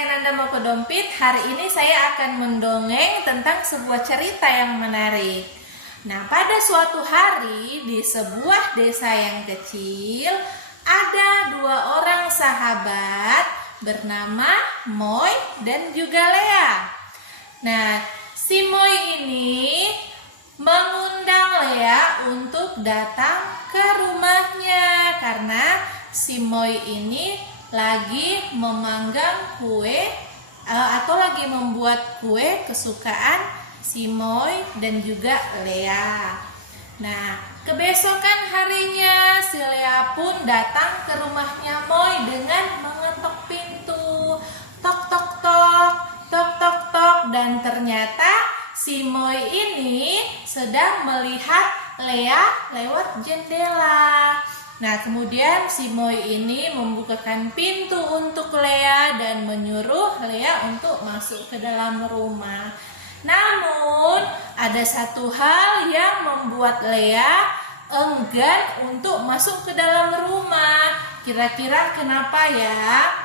saya Nanda Mokodompit. Hari ini saya akan mendongeng tentang sebuah cerita yang menarik. Nah, pada suatu hari di sebuah desa yang kecil ada dua orang sahabat bernama Moy dan juga Lea. Nah, si Moy ini mengundang Lea untuk datang ke rumahnya karena si Moy ini lagi memanggang kue atau lagi membuat kue kesukaan si Moy dan juga Lea. Nah, kebesokan harinya si Lea pun datang ke rumahnya Moy dengan mengetok pintu. Tok tok tok, tok tok tok, dan ternyata si Moy ini sedang melihat Lea lewat jendela. Nah, kemudian si Moy ini membukakan pintu untuk Lea dan menyuruh Lea untuk masuk ke dalam rumah. Namun, ada satu hal yang membuat Lea enggan untuk masuk ke dalam rumah. Kira-kira kenapa ya?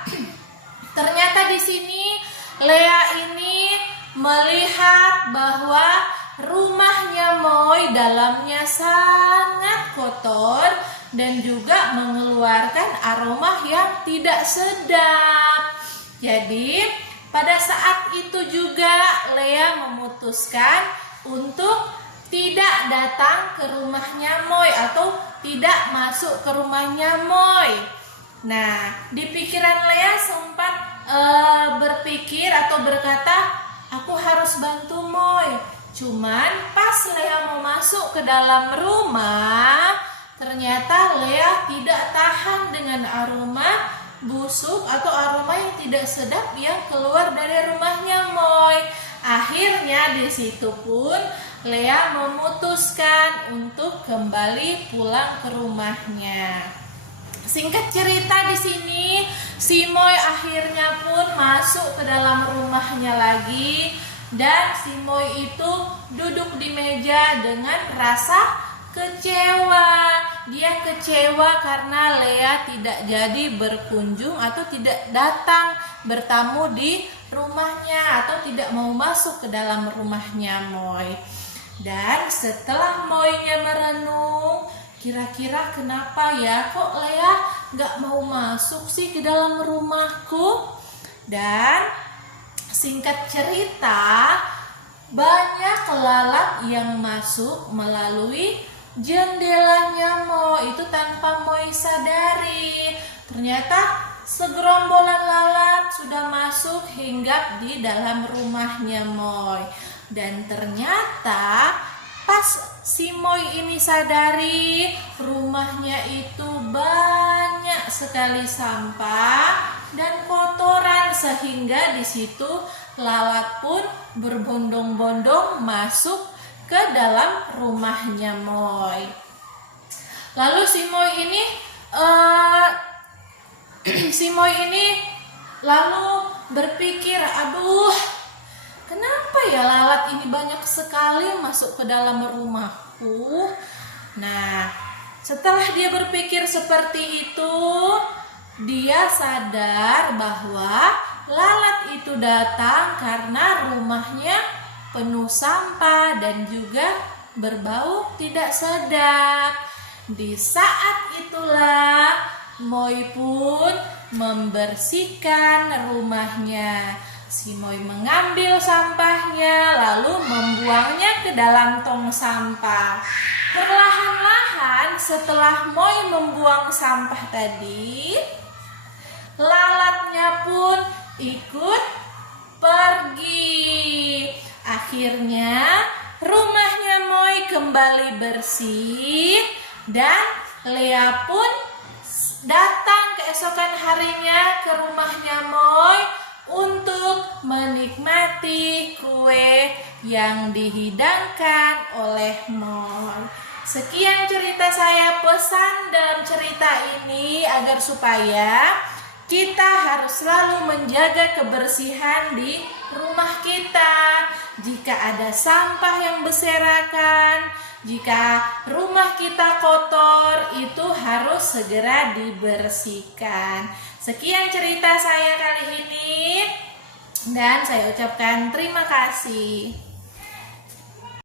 Ternyata di sini Lea ini melihat bahwa rumahnya Moy dalamnya sangat kotor dan juga mengeluarkan aroma yang tidak sedap. Jadi pada saat itu juga Lea memutuskan untuk tidak datang ke rumahnya Moy atau tidak masuk ke rumahnya Moy. Nah, di pikiran Lea sempat berpikir atau berkata, aku harus bantu Moy. Cuman pas Lea mau masuk ke dalam rumah, ternyata Lea tidak tahan dengan aroma busuk atau aroma yang tidak sedap yang keluar dari rumahnya Moy. Akhirnya di situ pun Lea memutuskan untuk kembali pulang ke rumahnya. Singkat cerita di sini, si Moy akhirnya pun masuk ke dalam rumahnya lagi dan si Moy itu duduk di meja dengan rasa kecewa. Dia kecewa karena Lea tidak jadi berkunjung atau tidak datang bertamu di rumahnya atau tidak mau masuk ke dalam rumahnya Moy. Dan setelah Moynya merenung, kira-kira kenapa ya kok Lea gak mau masuk sih ke dalam rumahku? Dan singkat cerita, banyak lalat yang masuk melalui jendelanya Moy itu tanpa Moy sadari. Ternyata segerombolan lalat sudah masuk hinggap di dalam rumahnya Moy. Dan ternyata pas si Moy ini sadari, rumahnya itu banyak sekali sampah dan kotoran sehingga di situ lalat pun berbondong-bondong masuk ke dalam rumahnya Moy. Lalu si Moy ini lalu berpikir, aduh, kenapa ya lalat ini banyak sekali masuk ke dalam rumahku? Nah, setelah dia berpikir seperti itu, dia sadar bahwa lalat itu datang karena rumahnya penuh sampah dan juga berbau tidak sedap. Di saat itulah Moy pun membersihkan rumahnya. Si Moy mengambil sampahnya lalu membuangnya ke dalam tong sampah. Perlahan-lahan setelah Moy membuang sampah tadi, lalatnya pun ikut pergi. Akhirnya rumahnya Moy kembali bersih dan Lea pun datang keesokan harinya ke rumahnya Moy untuk menikmati kue yang dihidangkan oleh Moy. Sekian cerita saya. Pesan dalam cerita ini agar supaya kita harus selalu menjaga kebersihan di rumah kita. Jika ada sampah yang berserakan, jika rumah kita kotor, itu harus segera dibersihkan. Sekian cerita saya kali ini. Dan saya ucapkan terima kasih.